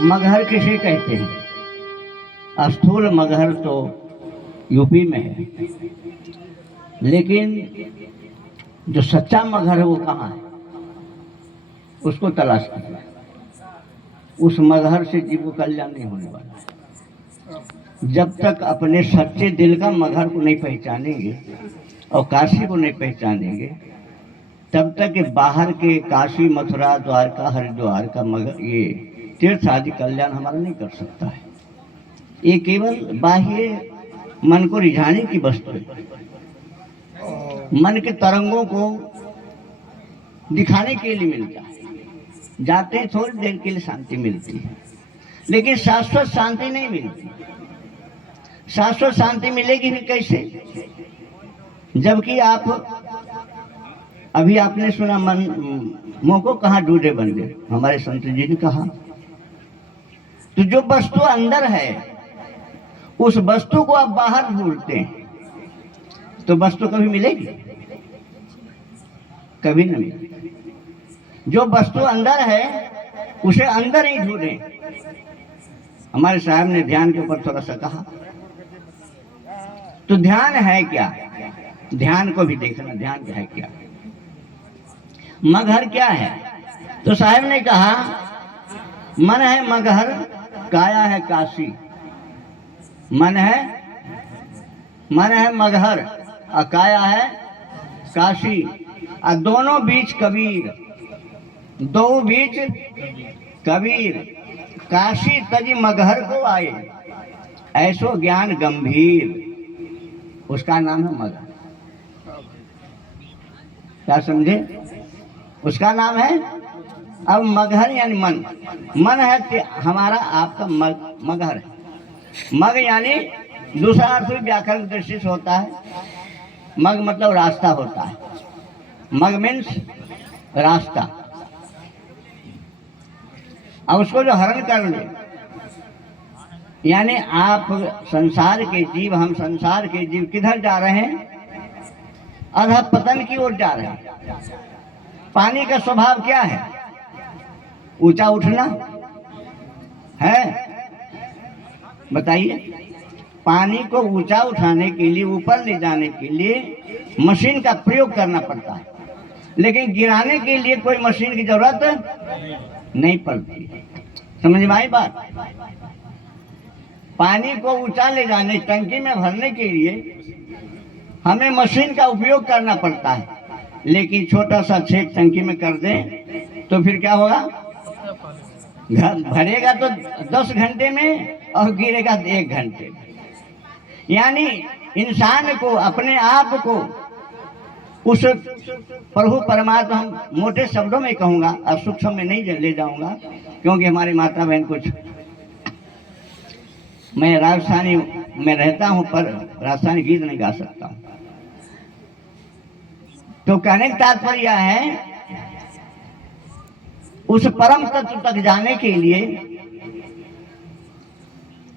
मगहर किसे कहते हैं? स्थूल मगहर तो यूपी में है, लेकिन जो सच्चा मगहर है वो कहाँ है, उसको तलाश कीजिए। उस मगहर से जीव को कल्याण नहीं होने वाला है। जब तक अपने सच्चे दिल का मगहर को नहीं पहचानेंगे और काशी को नहीं पहचानेंगे, तब तक के बाहर के काशी, मथुरा, द्वारका, हरिद्वार का मगर ये तीर्थ आदि कल्याण हमारा नहीं कर सकता है। ये केवल बाह्य मन को रिझाने की वस्तु है, मन के तरंगों को दिखाने के लिए मिलता है। जाते हैं थोड़ी देर के लिए शांति मिलती है, लेकिन शाश्वत शांति नहीं मिलती। शाश्वत शांति मिलेगी नहीं कैसे? जबकि आप अभी आपने सुना मन मुंह को कहाँ डूडे बन गए, हमारे संत जी ने कहा। तो जो वस्तु अंदर है उस वस्तु को आप बाहर ढूंढते हैं तो वस्तु कभी मिलेगी? कभी नहीं मिलेगी। जो वस्तु अंदर है उसे अंदर ही ढूंढे। हमारे साहब ने ध्यान के ऊपर थोड़ा सा कहा, तो ध्यान है क्या? ध्यान को भी देखना, ध्यान क्या है क्या? मगहर क्या है? तो साहब ने कहा मन है मगहर, काया है काशी। मन है मगहर और काया है काशी, और दोनों बीच कबीर। दो बीच कबीर, काशी तजी मगहर को आए, ऐसो ज्ञान गंभीर। उसका नाम है मगहर। क्या समझे? उसका नाम है। अब मगहर यानी मन। मन है हमारा, आपका मगहर है। मग यानी दूसरा अर्थ व्याकरण दृष्टि से होता है। मग मतलब रास्ता होता है। मग मीन्स रास्ता। अब उसको जो हरण कर ले, यानी आप संसार के जीव, हम संसार के जीव किधर जा रहे हैं? अधःपतन की ओर जा रहे हैं। पानी का स्वभाव क्या है? ऊंचा उठना है। बताइए, पानी को ऊंचा उठाने के लिए, ऊपर ले जाने के लिए मशीन का प्रयोग करना पड़ता है, लेकिन गिराने के लिए कोई मशीन की जरूरत नहीं पड़ती। समझ में आई बात? पानी को ऊंचा ले जाने, टंकी में भरने के लिए हमें मशीन का उपयोग करना पड़ता है, लेकिन छोटा सा छेद टंकी में कर दें तो फिर क्या होगा? भरेगा तो 10 घंटे में और गिरेगा 1 घंटे में। यानी इंसान को, अपने आप को उस प्रभु परमात्मा, हम मोटे शब्दों में कहूँगा और सूक्ष्म में नहीं ले जाऊँगा, क्योंकि हमारी माता बहन कुछ, मैं राजस्थानी में रहता हूँ पर राजस्थानी गीत नहीं गा सकता हूँ। तो कहने का तात्पर्य यह है, उस परम तत्व तक जाने के लिए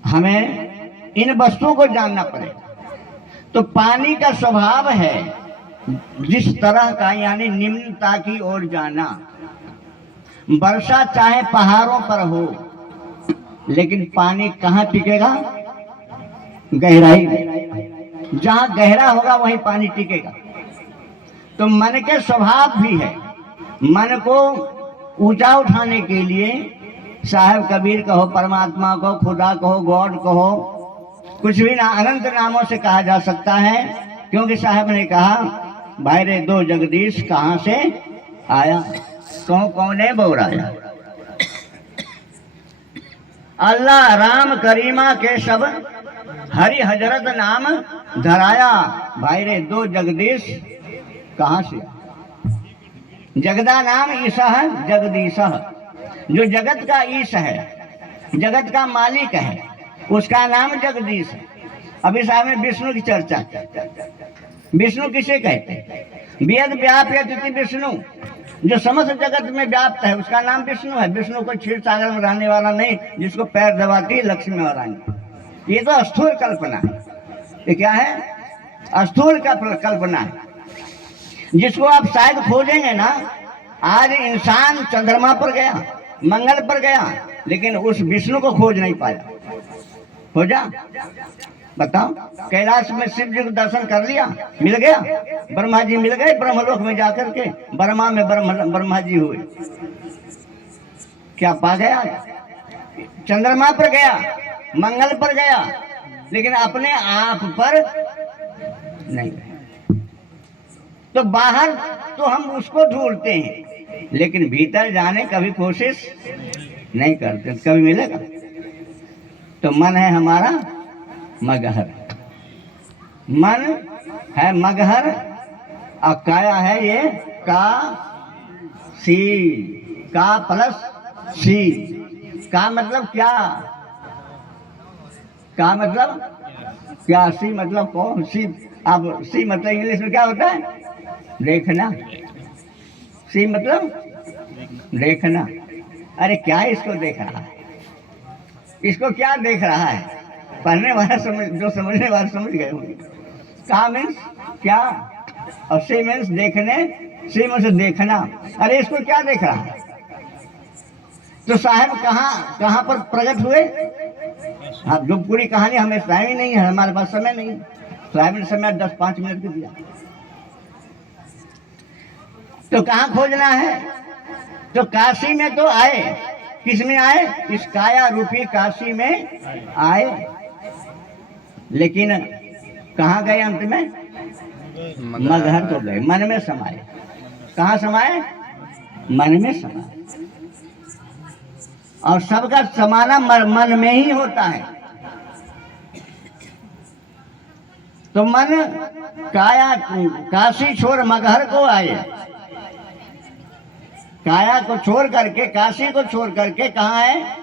हमें इन वस्तुओं को जानना पड़ेगा। तो पानी का स्वभाव है जिस तरह का, यानी निम्नता की ओर जाना। वर्षा चाहे पहाड़ों पर हो, लेकिन पानी कहाँ टिकेगा? गहराई में। जहाँ गहरा होगा वहीं पानी टिकेगा। तो मन के स्वभाव भी है। मन को ऊंचा उठाने के लिए साहब कबीर कहो, परमात्मा को, खुदा कहो, गॉड कहो, कुछ भी ना, अनंत नामों से कहा जा सकता है। क्योंकि साहब ने कहा, भाई रे दो जगदीश कहाँ से आया, कौन है बौराया। अल्लाह राम करीमा के सब हरि हजरत नाम धराया। भाई रे दो जगदीश कहाँ से? जगदा नाम ईसा है, जगदीशा। जो जगत का ईश है, जगत का मालिक है, उसका नाम जगदीश है। अभी साहब ने विष्णु की चर्चा। विष्णु किसे कहते हैं? वेद व्याप्य विष्णु, जो समस्त जगत में व्याप्त है, उसका नाम विष्णु है। विष्णु को क्षीर सागर में रहने वाला नहीं, जिसको पैर दबाती है लक्ष्मी महारानी। ये तो स्थूल कल्पना है। ये क्या है? स्थूल का कल्पना है, जिसको आप शायद खोजेंगे ना, आज इंसान चंद्रमा पर गया, मंगल पर गया, लेकिन उस विष्णु को खोज नहीं पाया। खोजा? बताओ, कैलाश में शिव जी को दर्शन कर लिया, मिल गया, ब्रह्मा जी मिल गए, ब्रह्मलोक में जाकर के ब्रह्मा में ब्रह्मा जी हुए। क्या पा गया? चंद्रमा पर गया, मंगल पर गया, लेकिन अपने आप पर नहीं गया। तो बाहर तो हम उसको ढूंढते हैं, लेकिन भीतर जाने कभी कोशिश नहीं करते। कभी मिलेगा? तो मन है हमारा मगहर, मन है मगहर, और काया है ये का सी, का प्लस सी। का मतलब क्या? का मतलब क्या? सी मतलब कौन? सी, अब सी मतलब इंग्लिश में क्या होता है? देखना। सी मतलब देखना। अरे क्या इसको देख रहा है? इसको क्या देख रहा है? पढ़ने वाला समझ, जो समझने वाले समझ गए होंगे। का मीन्स क्या, और सी मीन्स देखने, सी मीन्स देखना। अरे इसको क्या देख रहा है? तो साहब कहाँ पर प्रकट हुए? अब जो पूरी कहानी हमें टाइम ही नहीं है, हमारे पास समय नहीं। साहब ने समय 10-5 मिनट के दिया। तो कहाँ खोजना है? तो काशी में तो आए। किस में आए? इस काया रूपी काशी में आए, लेकिन कहाँ गए अंत में? मगहर तो गए, मन में समाये। कहाँ समाये? मन में समाये। और सबका समाना मन में ही होता है। तो मन काया काशी छोड़ मगहर को आए, काया को छोड़ करके, काशी को छोड़ करके कहाँ है?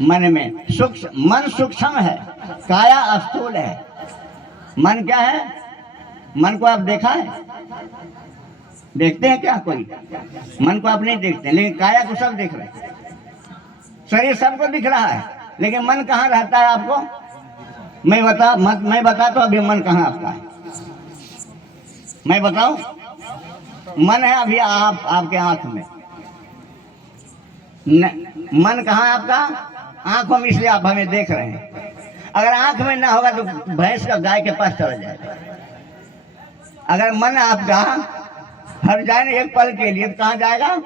मन में। सूक्ष्म मन सूक्ष्म है, काया स्थूल है। मन क्या है? मन को आप देखा है? देखते हैं क्या कोई? मन को आप नहीं देखते, लेकिन काया को सब देख रहे हैं। शरीर सबको दिख रहा है, लेकिन मन कहाँ रहता है आपको? मैं बता तो अभी मन कहाँ आपका है? मैं बताऊं? मन है अभी आपके आंख में। मन कहाँ है आपका? आंखों में, इसलिए आप हमें देख रहे हैं। अगर आंख में ना होगा तो भैंस का गाय के पास चला जाएगा। अगर मन आपका हर जाए एक पल के लिए, तो कहाँ जाएगा?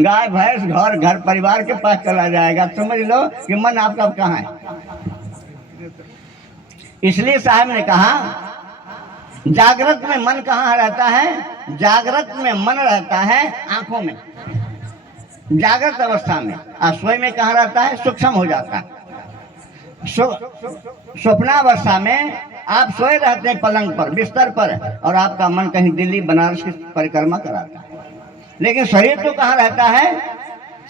गाय भैंस घर परिवार के पास चला जाएगा। समझ लो कि मन आपका कहाँ है। इसलिए साहब ने कहा, जागृत में मन कहाँ रहता है? जागृत में मन रहता है आंखों में, जागृत अवस्था में। और सोए में कहाँ रहता है? सूक्ष्म हो जाता है। स्वप्नावस्था में आप सोए रहते हैं पलंग पर, बिस्तर पर, और आपका मन कहीं दिल्ली बनारस की परिक्रमा कराता है। लेकिन शरीर तो कहाँ रहता है?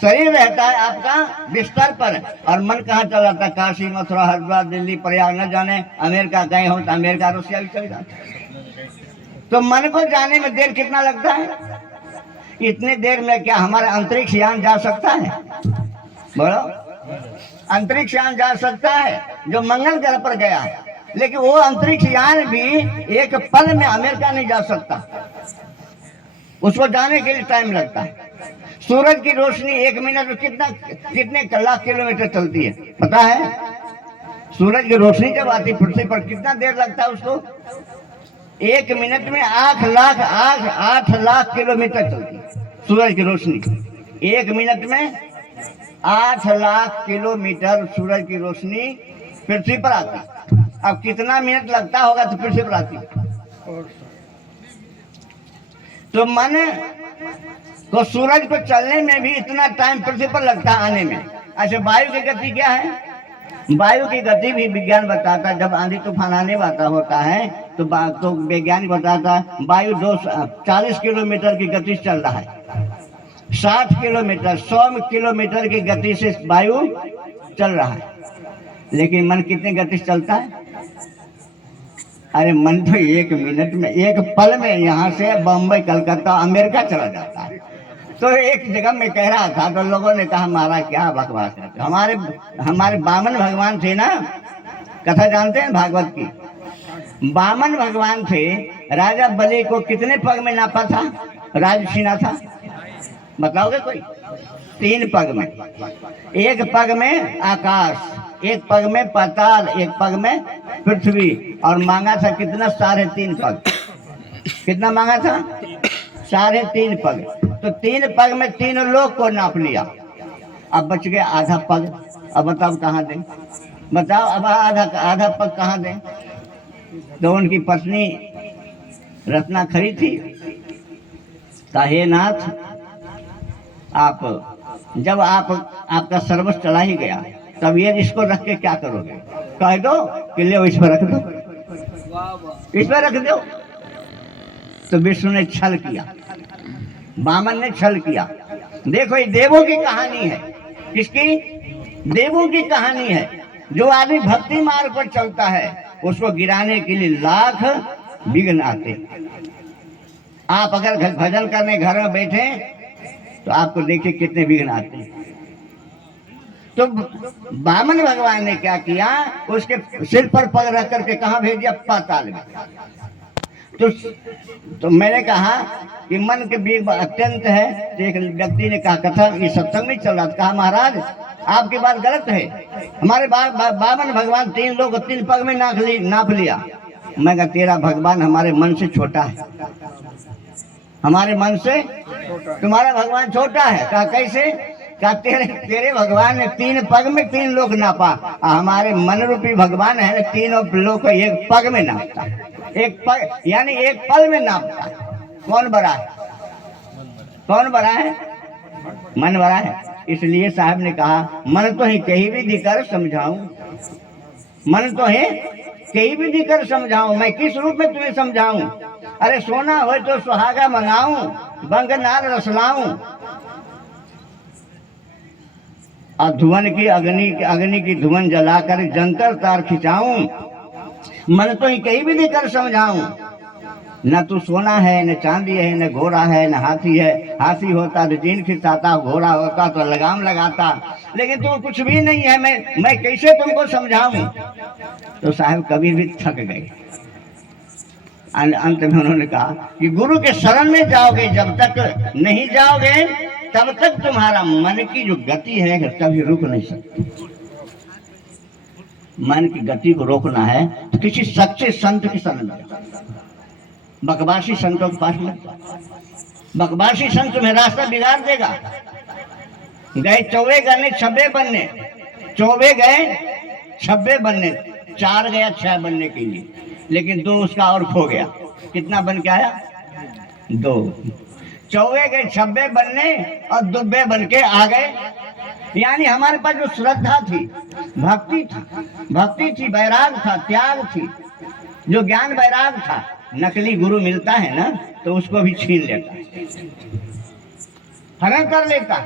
शरीर रहता है आपका बिस्तर पर, और मन कहाँ चला जाता है? काशी, मथुरा, हरिद्वार, दिल्ली, प्रयाग, न जाने अमेरिका गए हो तो अमेरिका, रूसिया भी चले जाते हैं। तो मन को जाने में देर कितना लगता है? इतनी देर में क्या हमारा अंतरिक्ष यान जा सकता है? बोलो, अंतरिक्ष यान जा सकता है जो मंगल ग्रह पर गया है, लेकिन वो अंतरिक्ष यान भी एक पल में अमेरिका नहीं जा सकता। उसको जाने के लिए टाइम लगता है। सूरज की रोशनी 1 मिनट में कितने लाख किलोमीटर चलती है, पता है? सूरज की रोशनी जब आती पृथ्वी पर, कितना देर लगता है उसको? 1 मिनट में 8 लाख किलोमीटर चलती है सूरज की रोशनी। 1 मिनट में 8 लाख किलोमीटर सूरज की रोशनी पृथ्वी पर आती। अब कितना मिनट लगता होगा तो पृथ्वी पर आती? तो मन को सूरज को चलने में भी इतना टाइम पृथ्वी पर लगता है आने में। अच्छा, वायु की गति क्या है? वायु की गति भी विज्ञान बताता है। जब आंधी तूफान आने वाला होता है तो वैज्ञानिक बताता है वायु 40 किलोमीटर की गति से चल रहा है। 60 किलोमीटर, 100 किलोमीटर की गति से वायु चल रहा है। लेकिन मन कितनी गति से चलता है? अरे मन तो 1 मिनट में, 1 पल में यहाँ से बम्बई, कलकत्ता, अमेरिका चला जाता है। तो एक जगह में कह रहा था तो लोगों ने कहा महाराज क्या बकवास करते। हमारे बामन भगवान थे ना, कथा जानते हैं भागवत की? बामन भगवान थे, राजा बलि को कितने पग में नापा था? राज छीना था। बताओगे कोई? 3 पग में, एक पग में आकाश, एक पग में पाताल, एक पग में पृथ्वी, और मांगा था कितना? 3.5 पग। कितना मांगा था? 3.5 पग। तो 3 पग में 3 लोग को नाप लिया, अब बच गया आधा पग। अब बताओ कहाँ दें? बताओ अब आधा पग कहाँ दें? तो उनकी पत्नी रत्ना खड़ी थी, कहा हे नाथ, आप जब आपका सर्वस्व चला ही गया, तब ये इसको रख के क्या करोगे? कह दो कि ले इस पर रख दो, इस पर रख दो। तो विष्णु ने छल किया, वामन ने छल किया। देखो ये देवों की कहानी है। किसकी? देवों की कहानी है। जो आदमी भक्ति मार्ग पर चलता है उसको गिराने के लिए लाख विघ्न आते। आप अगर भजन करने घर में बैठे तो आपको देखिए कितने विघ्न आते हैं। तो वामन भगवान ने क्या किया? उसके सिर पर पग रख करके कहाँ भेज दिया? पाताल में। तो मैंने कहा कि मन के बीच अत्यंत है। तो एक व्यक्ति ने कहा कथा ये सत्संग नहीं चल रहा। कहा महाराज आपकी बात गलत है, हमारे वामन भगवान 3 लोग 3 पग में नाप लिया। मैं कहा तेरा भगवान हमारे मन से छोटा है, हमारे मन से तुम्हारा भगवान छोटा है। कहा कैसे? कहा तेरे भगवान ने 3 पग में 3 लोग नापा, हमारे मन रूपी भगवान है 3 लोग को 1 पग में नापता, 1 पग यानी 1 पल में नापता। कौन बड़ा है? कौन बड़ा है? मन बड़ा है। इसलिए साहब ने कहा मन तो ही कहीं भी दिकर समझाऊं, मन तो है कहीं भी दिकर समझाऊं, मैं किस रूप में तुम्हें समझाऊं? अरे सोना हो तो सुहागा मंगाऊं, बंगनाल रसलाऊं, और धुवन की अग्नि की धुवन जलाकर जंतर तार खिंचाऊं। मन तो ही कहीं भी देकर समझाऊं, न तू सोना है, न चांदी है, न घोड़ा है, न हाथी है। हाथी होता तो जीन खिंचाता, घोड़ा होता तो लगाम लगाता, लेकिन तू कुछ भी नहीं है, मैं कैसे तुमको समझाऊं? तो साहब कबीर भी थक गए। अंत में उन्होंने कहा कि गुरु के शरण में जाओगे, जब तक नहीं जाओगे तब तक तुम्हारा मन की जो गति है कभी रुक नहीं सकती। मन की गति को रोकना है तो किसी सच्चे संत की शरण में, बकवासी संतों के पास मत जाओ। बकवासी संत में रास्ता बिगाड़ देगा। गए 24 गने 26 बनने, 24 गए 26 बनने, 4 गया 6 बनने के लिए, लेकिन 2 उसका और खो गया। कितना बन के आया? 2। 24 गए 26 बनने और 2 बन के आ गए। यानी हमारे पास जो श्रद्धा थी, भक्ति थी, वैराग था, त्याग थी, जो ज्ञान वैराग था, नकली गुरु मिलता है ना तो उसको भी छीन लेता, हरण कर लेता।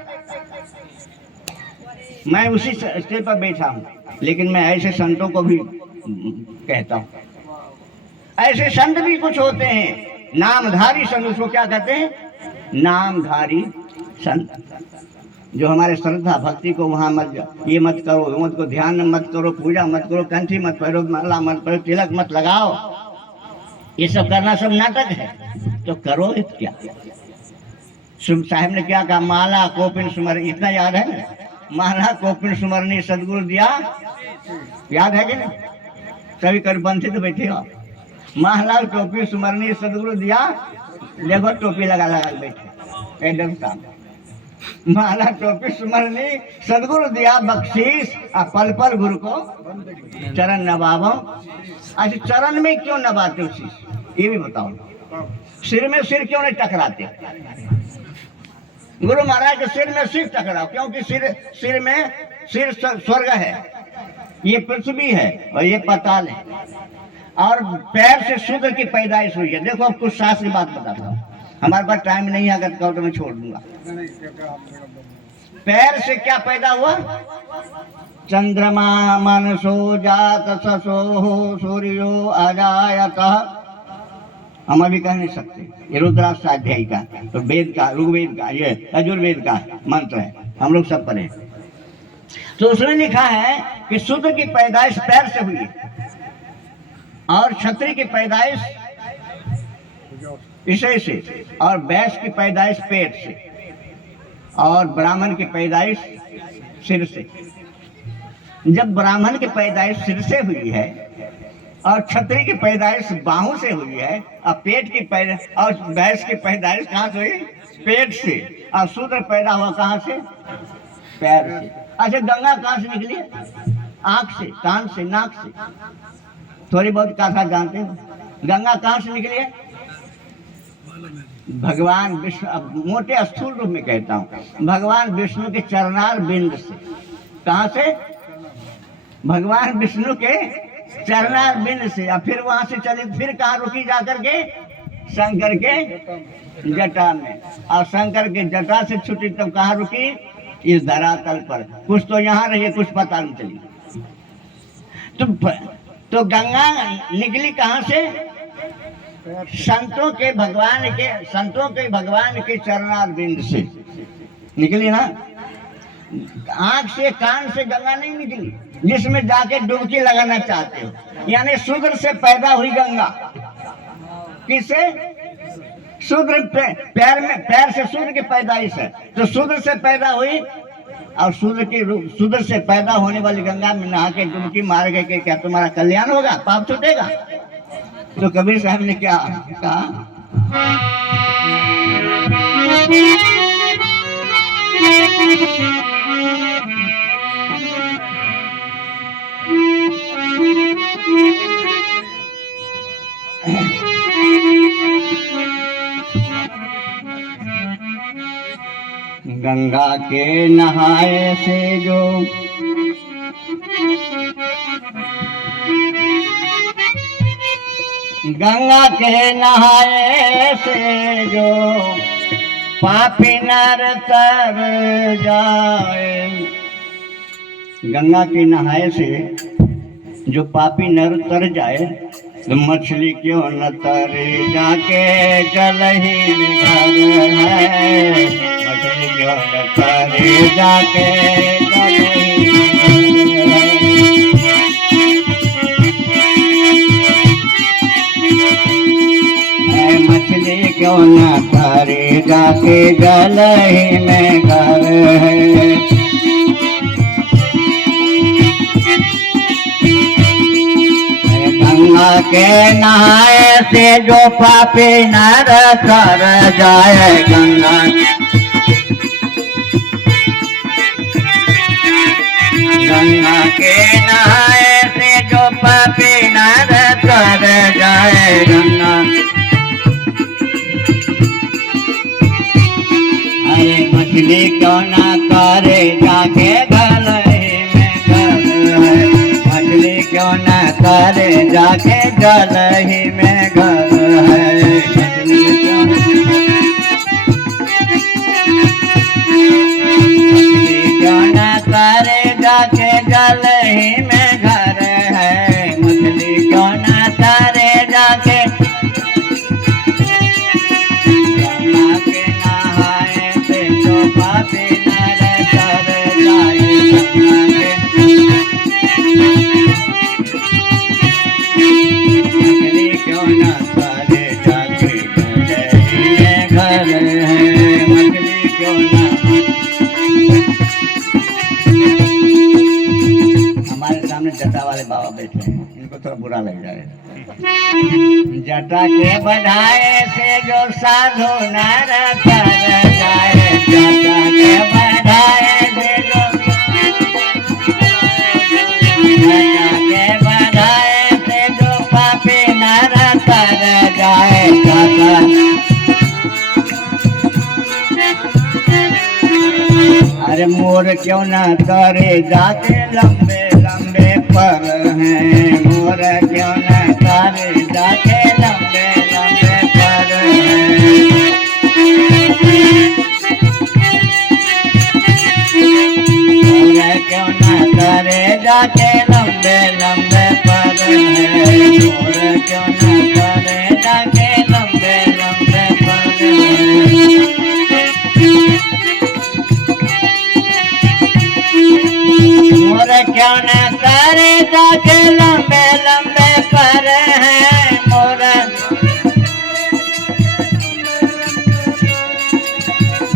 मैं उसी स्टेज पर बैठा हूँ, लेकिन मैं ऐसे संतों को भी कहता हूँ, ऐसे संत भी कुछ होते हैं, नामधारी संत। उसको क्या कहते हैं? नामधारी संत, जो हमारे श्रद्धा भक्ति को वहाँ ये मत करो, वो मत को ध्यान मत करो, पूजा मत करो, कंठी मत पहरो, माला मत पहरो, तिलक मत लगाओ, ये सब करना सब नाटक है। तो करो क्या? साहब ने क्या कहा? माला कोपिन सुमरनी, इतना याद है ना? माला कोपिन सुमरनी सदगुरु दिया, याद है कि नहीं? सभी कर बंधे तो बैठे हो। माला टोपी सुमरनी सदगुरु दिया, देखो टोपी लगा बैठे एकदम काम। माला टोपी सुमरनी सदगुरु दिया बख्शीश, पल पल गुरु को चरण नवाबो। अच्छा चरण में क्यों नवाते हो शीश, ये भी बताओ। सिर में सिर क्यों नहीं टकराते? गुरु महाराज के सिर में सिर टकराओ, क्योंकि सिर में सिर स्वर्ग है, ये पृथ्वी है और ये पाताल है, और पैर से शूद्र की पैदाइश हुई है। देखो अब कुछ शास्त्र की बात बताता हूँ, हमारे पास टाइम नहीं है, अगर कहो तो मैं छोड़ दूंगा। पैर से क्या पैदा हुआ? चंद्रमा मनसो जात ससो सूर्यो अजायत। हम अभी कह नहीं सकते, ये रुद्राक्ष अध्याय का, तो वेद का, ऋग्वेद का, ये यजुर्वेद का मंत्र है, हम लोग सब पढ़े। तो उसमें लिखा है कि शूद्र की पैदाइश पैर से हुई और क्षत्रिय की पैदाइश विषय से और वैश्य की पैदाइश पेट से। और ब्राह्मण की पैदाइश सिर से। जब ब्राह्मण की पैदाइश सिर से हुई है और क्षत्रिय की पैदाइश बाहों से हुई है और पेट की पैदाइश और भैंस की पैदाइश कहाँ से हुई? पेट से। और शूद्र पैदा हुआ कहाँ से? पैर से। अच्छा, गंगा कहाँ से निकली? आंख से, कान से, नाक से। थोड़ी बहुत कथा जानते हो? गंगा कहाँ से निकली है? भगवान विष्णु, अब मोटे स्थूल रूप में कहता हूँ, भगवान विष्णु के चरणार बिंद से। कहाँ से? भगवान विष्णु के चरणार बिंद से। और फिर वहां से चली, फिर कहाँ रुकी जाकर के? शंकर के जटा में। और शंकर के जटा से छुटी तब कहाँ रुकी? इस धरातल पर। कुछ तो यहाँ रही, कुछ पता नहीं चली। तो गंगा निकली कहाँ से? संतों के भगवान के चरणार बिंद से निकली ना। आंख से, कान से गंगा नहीं निकली, जिसमें जाके डुबकी लगाना चाहते हो। यानी शूद्र से पैदा हुई गंगा। किससे? शूद्र पैर से शूद्र की पैदाइश है, तो शूद्र से पैदा हुई। और शूद्र से पैदा होने वाली गंगा में नहा के डुबकी मार के क्या तुम्हारा कल्याण होगा? पाप छूटेगा? तो कबीर साहब ने क्या कहा? गंगा के नहाए से जो गंगा के नहाए से जो पापी नर तर जाए। गंगा के नहाए से जो पापी नर तर जाए, तो मछली क्यों न तरे जाके जल ही में घर है। मछली क्यों न तरे जाके जल ही में घर है। मछली क्यों न तरे जाके जल ही में घर है। गंगा के नहाए से जो पापी नर तर जाए। गंगा के नहाए से जो पापी नर तर जाए। गंगा अरे मछली क्यों ना करे जाके गले में घर है। मछली क्यों ना करे जाके जल ही में घर है। मछली क्यों ना करे जाके जल ही में घर है। मछली क्यों ना करे जाके गंगा के नहाए से जो पापी नर तर जाए। मछली क्यों ना करे जाके जल ही में घर है। मछली क्यों ना। हमारे सामने जटा वाले बाबा बैठे हैं, इनको थोड़ा बुरा लग जाएगा। जटा के बढ़ाए से जो साधु नर तर जाए। जटा के बढ़ाए से जो जटा के बढ़ाए से जो पापी नर तर जाए। जटा अरे मोर क्यों ना करे जाके लंबे लंबे पर हैं। मोर क्यों ना करे जाके लंबे लंबे पर हैं। मोर क्यों ना करे जाके लंबे लंबे पर हैं। मोर क्यों ना करे जाके लंबे लंबे पर हैं। मोर क्यों न करे जाके लंबे लंबे पर हैं।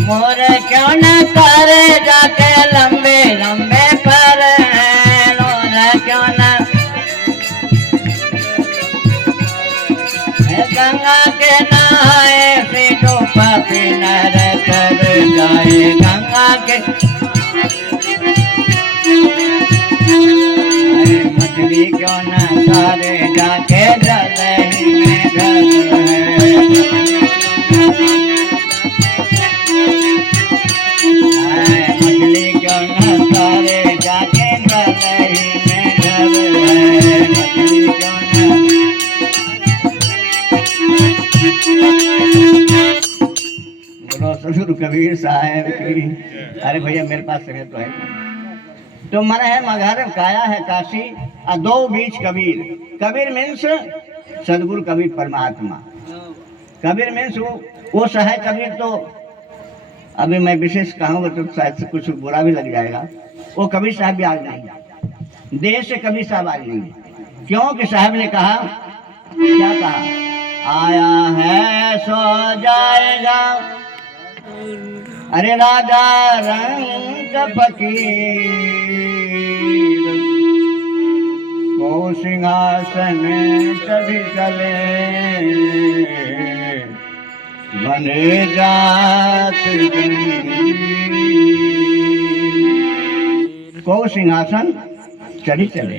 मोर क्यों न करे जाके लंबे लंबे पर मोर क्यों न गंगा के नहाए सीटो पापी नर कर जाए गंगा के मछली क्यों न सारे जाके जल में घर है मछली क्यों न सारे जाके जल में घर है मछली क्यों न बोलो ससुर कबीर साहब की। अरे भैया मेरे पास समय तो है तो मन है मगर काया है काशी और दो बीच कबीर। कबीर मीन्स सदगुरु कबीर परमात्मा। कबीर मीन्स वो सहाय कबीर। तो अभी मैं विशेष कहूँगा तो शायद से कुछ बुरा भी लग जाएगा। वो कबीर साहब भी आज नहीं, देश से कबीर साहब आज नहीं। क्योंकि साहब ने कहा, क्या कहा, आया है सो जाएगा अरे राजा रंग फकीर को सिंहासन कभी चले बने जात को सिंहासन चढ़ी चले।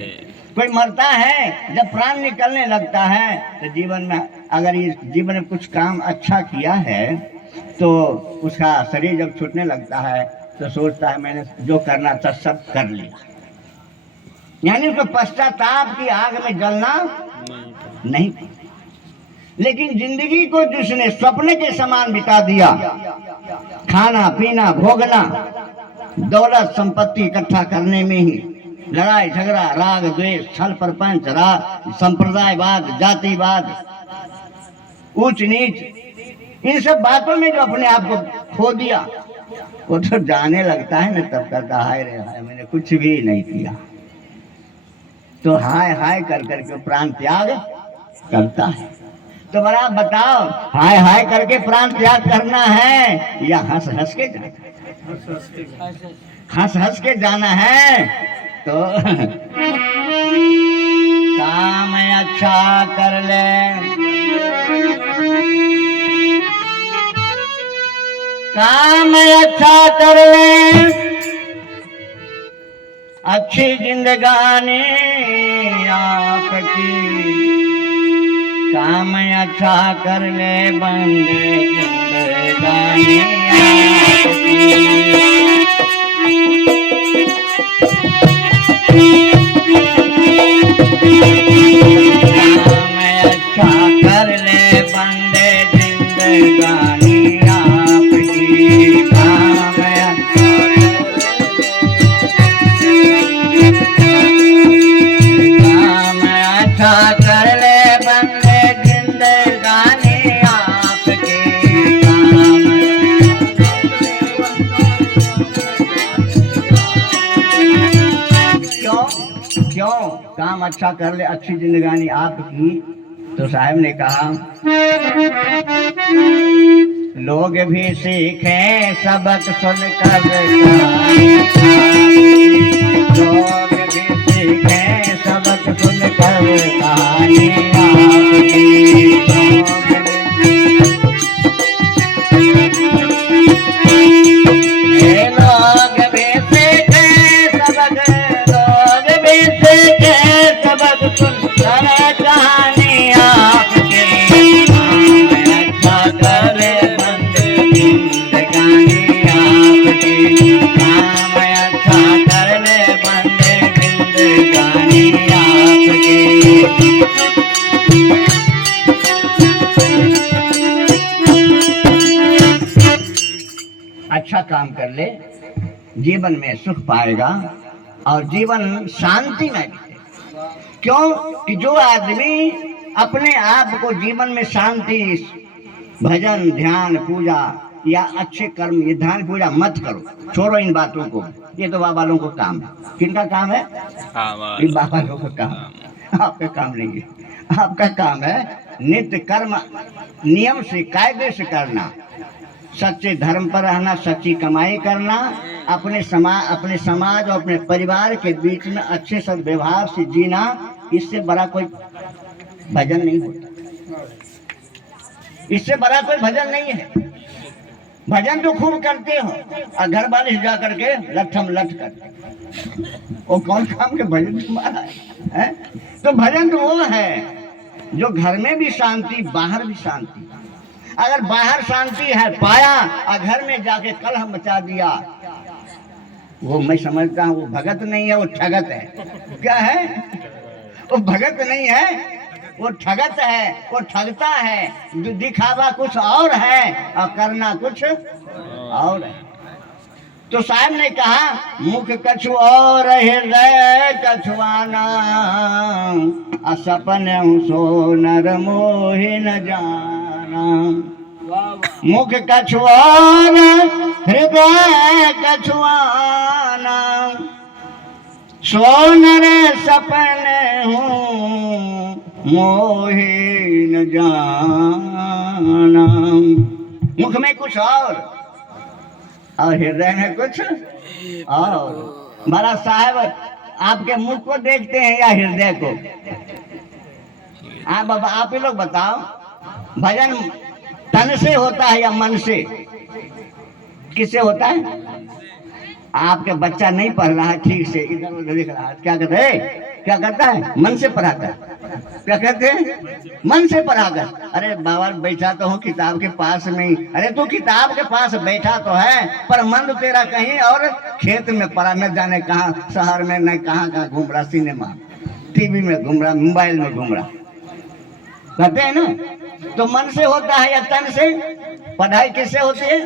कोई मरता है जब प्राण निकलने लगता है तो जीवन में अगर ये जीवन में कुछ काम अच्छा किया है तो उसका शरीर जब छूटने लगता है तो सोचता है मैंने जो करना था सब कर लिया। यानी उसको पश्चाताप की आग में जलना नहीं। लेकिन जिंदगी को जिसने स्वप्न के समान बिता दिया, खाना पीना भोगना, दौलत संपत्ति इकट्ठा करने में ही लड़ाई झगड़ा राग द्वेष छल प्रपंच राग संप्रदायवाद जातिवाद ऊंच नीच इन सब बातों में जो अपने आप को खो दिया वो तो जाने लगता है ना तब कहता हाय रे हाय मैंने कुछ भी नहीं किया। तो हाय हाय कर करके प्राण त्याग करता है। तो बड़ा बताओ हाय हाय करके प्राण त्याग करना है या हंस हंस के जाना? हंस हंस के जाना है। तो काम अच्छा कर ले, काम अच्छा कर ले, अच्छी जिंदगानी आपकी। काम अच्छा कर ले बंदे जिंदगानी आपकी। अच्छा कर ले बंदे जिंदगानी आपकी। काम अच्छा कर ले बंदे जिंदगानी आपकी। क्यों क्यों काम अच्छा कर ले अच्छी जिंदगानी आपकी। तो साहब ने कहा लोग भी सीखे सबक सुनकर, लोग भी सीखे सबक सुनकर कहानी आपकी। लोग भी सीखे सबक, लोग भी सीखे सबक सुनकर कहानी आपकी। अच्छा करे बंदे जिंदगानी आपकी। काम अच्छा कर ले बंदे जिंदगानी आपकी। अच्छा काम कर ले जीवन में सुख पाएगा और जीवन शांति में बीतेगा। क्यों कि जो आदमी अपने आप को जीवन में शांति भजन ध्यान पूजा या अच्छे कर्म, ये ध्यान पूजा मत करो, छोड़ो इन बातों को, ये तो बाबा लोगों को काम है। किनका काम है? ये बाबा लोगों का काम, आपका काम नहीं है। आपका काम है नित्य कर्म नियम से कायदे से करना, सच्चे धर्म पर रहना, सच्ची कमाई करना, अपने समाज और अपने परिवार के बीच में अच्छे सद्व्यवहार से जीना, इससे बड़ा कोई भजन नहीं होता। इससे बड़ा कोई भजन नहीं है। भजन तो खूब करते हो और घर वाले जा करके लठम लठ करते, वो कौन काम के भजन तुम्हारा है? तो भजन तो वो है जो घर में भी शांति, बाहर भी शांति। अगर बाहर शांति है पाया और घर में जाके कलह मचा दिया, वो मैं समझता हूँ वो भगत नहीं है, वो ठगत है। क्या है? वो भगत नहीं है, वो ठगत है, वो ठगता है। दिखावा कुछ और है और करना कुछ और है। तो साहब ने कहा मुख कछु और हृदय कछुआना, सपन सो नर मोहि न जाना। मुख कछु और हृदय कछुआना, सो नर सपन हूँ मोहि न जाना। मुख में कुछ और हृदय में कुछ और। महाराज साहब आपके मुख को देखते हैं या हृदय को? आप ही लोग बताओ, भजन तन से होता है या मन से? किससे होता है? आपके बच्चा नहीं पढ़ रहा है ठीक से, इधर उधर देख रहा है, क्या कहते हैं? क्या करता है? मन से पढ़ा कर। क्या कहते हैं? मन से पढ़ा कर। अरे बाबा बैठा तो हूँ किताब के पास में ही। अरे तू किताब के पास बैठा तो है, पर मन तो तेरा कहीं और खेत में पड़ा, न जाने कहाँ, शहर में न कहाँ घूम रहा, सिनेमा टीवी में घूम रहा, मोबाइल में घूम रहा। कहते हैं ना। तो मन से होता है या तन से? पढ़ाई किससे होती है?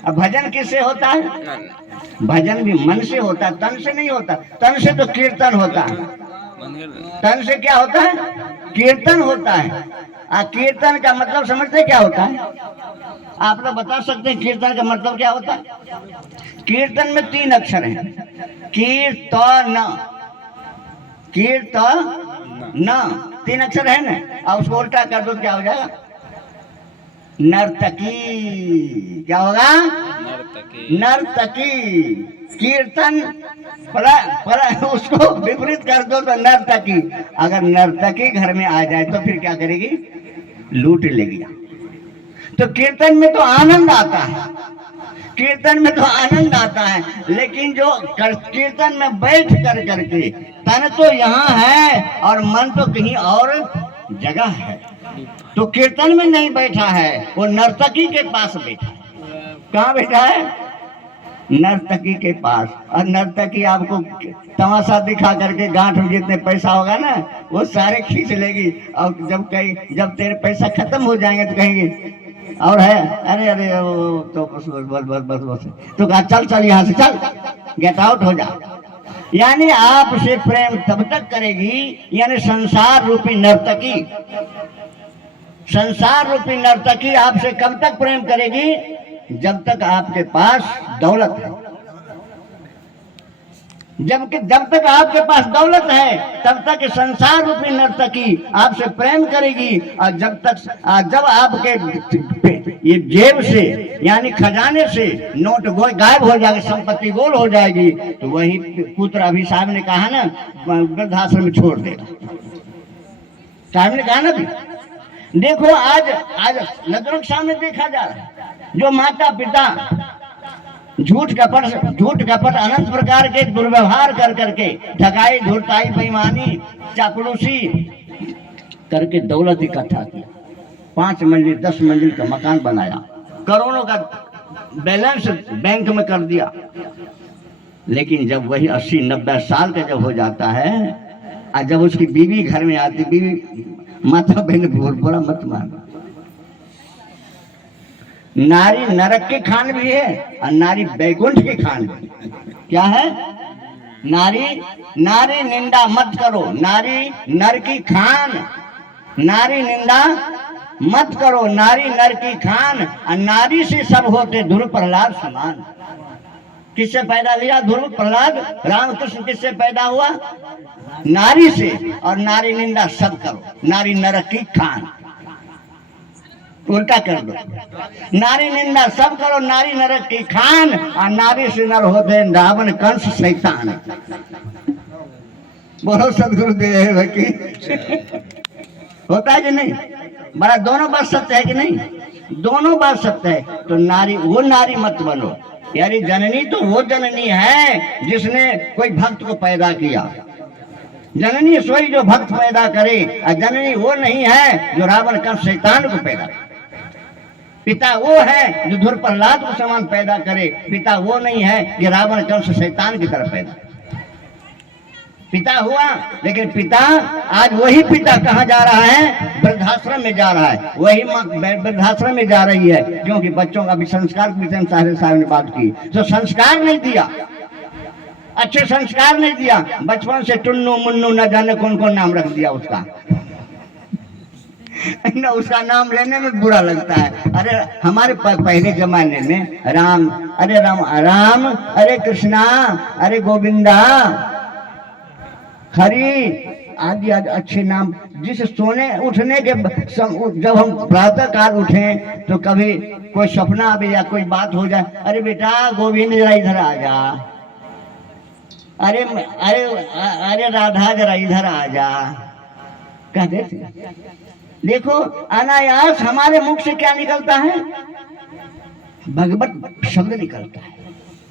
अब भजन किससे होता है? भजन भी मन से होता है, तन से नहीं होता। तन से तो कीर्तन होता है। तन से क्या होता है? कीर्तन होता है। कीर्तन का मतलब समझते क्या होता है? आप लोग बता सकते हैं कीर्तन का मतलब क्या होता है? कीर्तन में 3 अक्षर हैं, कीर्तन, कीर्तन 3 अक्षर है ना। और उसको उल्टा कर दो क्या हो जाएगा? नर्तकी। क्या होगा? नर्तकी। कीर्तन उसको विपरीत कर दो तो नर्तकी। अगर नर्तकी घर में आ जाए तो फिर क्या करेगी? लूट लेगी। तो कीर्तन में तो आनंद आता है, कीर्तन में तो आनंद आता है, लेकिन जो कीर्तन में बैठ कर करके तन तो यहाँ है और मन तो कहीं और जगह है, तो कीर्तन में नहीं बैठा है, वो नर्तकी के पास बैठा है। कहाँ बैठा है? नर्तकी के पास। और नर्तकी आपको तमाशा दिखा करके गांठ में जितने पैसा होगा ना वो सारे खींच लेगी, और जब तेरे पैसा खत्म हो जाएंगे तो कहेंगे और है, अरे अरे वो तो बस तो कहा चल यहाँ से चल, गेट आउट हो जा। यानी आपसे प्रेम तब तक करेगी, यानी संसार रूपी नर्तकी, संसार रूपी नर्तकी आपसे कब तक प्रेम करेगी? जब तक आपके पास दौलत है। जब तक आपके पास दौलत है तब तक संसार रूपी नर्तकी आपसे प्रेम करेगी। और जब आपके ये जेब से यानी खजाने से नोट गायब हो जाएगी, संपत्ति गोल हो जाएगी, तो वही पुत्र अभी साहब ने कहा ना वृद्धाश्रम में छोड़ देगा। साहब ने कहा ना भी। देखो आज नजरों के सामने देखा जा रहा है, जो माता पिता झूठ कपट अनंत प्रकार के दुर्व्यवहार कर करके ठगाई, धुरताई, बेईमानी, चापलूसी करके दौलत इकट्ठा किया, 5 मंजिल 10 मंजिल का मकान बनाया, करोड़ों का बैलेंस बैंक में कर दिया। लेकिन जब वही 80-90 साल का जब हो जाता है और जब उसकी बीवी घर में आती, बीवी माता बहन बुरा मत मानना, नारी नरक की खान भी है और नारी बैकुंठ की खान भी। क्या है? नारी निंदा मत करो, नारी नर की खान, नारी निंदा मत करो, नारी नर की खान। और नारी से सब होते ध्रुव प्रहलाद समान। किससे पैदा लिया ध्रुव प्रहलाद? रामकृष्ण किससे पैदा हुआ? नारी से। और नारी निंदा सब करो, नारी नरक की खान। उल्टा कर दो। नारी निंदा सब करो, नारी नरक की खान, और नारी से नर होते रावण कंस शैतान। बोलो सदगुरुदेव की। होता है कि नहीं? बड़ा दोनों बात सत्य है कि नहीं? दोनों बात सत्य है। तो नारी, वो नारी मत बनो यानी। जननी तो वो जननी है जिसने कोई भक्त को पैदा किया। जननी सोई जो भक्त पैदा करे, और जननी वो नहीं है जो रावण कंस शैतान को पैदा करे। पिता वो है जो ध्रुव प्रहलाद को समान पैदा करे, पिता वो नहीं है कि रावण कंस शैतान की तरफ पैदा। पिता हुआ, लेकिन पिता आज वही पिता कहाँ जा रहा है? वृद्धाश्रम में जा रहा है। वही माँ वृद्धाश्रम में जा रही है, क्योंकि बच्चों का भी संस्कार के विषय में साहब ने बात की। तो संस्कार नहीं दिया, अच्छे संस्कार नहीं दिया। बचपन से टुन्नू मुन्नू न जाने कौन कौन नाम रख दिया उसका। न उसका नाम लेने में बुरा लगता है। अरे हमारे पहले जमाने में राम, अरे राम राम, अरे कृष्णा, अरे गोविंदा, हरि आदि अच्छे नाम। जिस सोने उठने के जब हम प्रातः काल उठे तो कभी कोई सपना आवे या कोई बात हो जाए, अरे बेटा गोविंद जरा इधर आ जा, अरे अरे अरे राधा जरा इधर आ जा, कहते थे। देखो अनायास हमारे मुख से क्या निकलता है? भगवत शब्द निकलता है।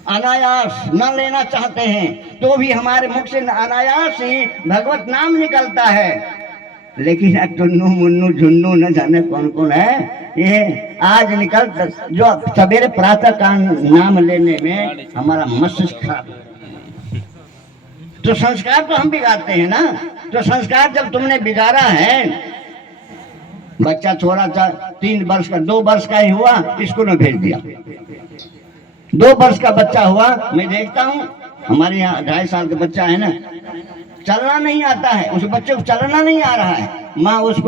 अनायास न लेना चाहते हैं तो भी हमारे मुख से अनायास ही भगवत नाम निकलता है। लेकिन टुन्नू मुन्नू झुन्नू न जाने कौन कौन है, ये आज निकलता। जो सवेरे प्रातः का नाम लेने में हमारा मस्तिष्क खराब। तो संस्कार तो हम बिगाड़ते हैं ना। तो संस्कार जब तुमने बिगाड़ा है, बच्चा थोड़ा सा 3 वर्ष का 2 वर्ष का ही हुआ, स्कूल में भेज दिया। 2 वर्ष का बच्चा हुआ, मैं देखता हूँ हमारे यहाँ 2.5 साल का बच्चा है ना, चलना नहीं आता है, उस बच्चे को चलना नहीं आ रहा है। माँ उसको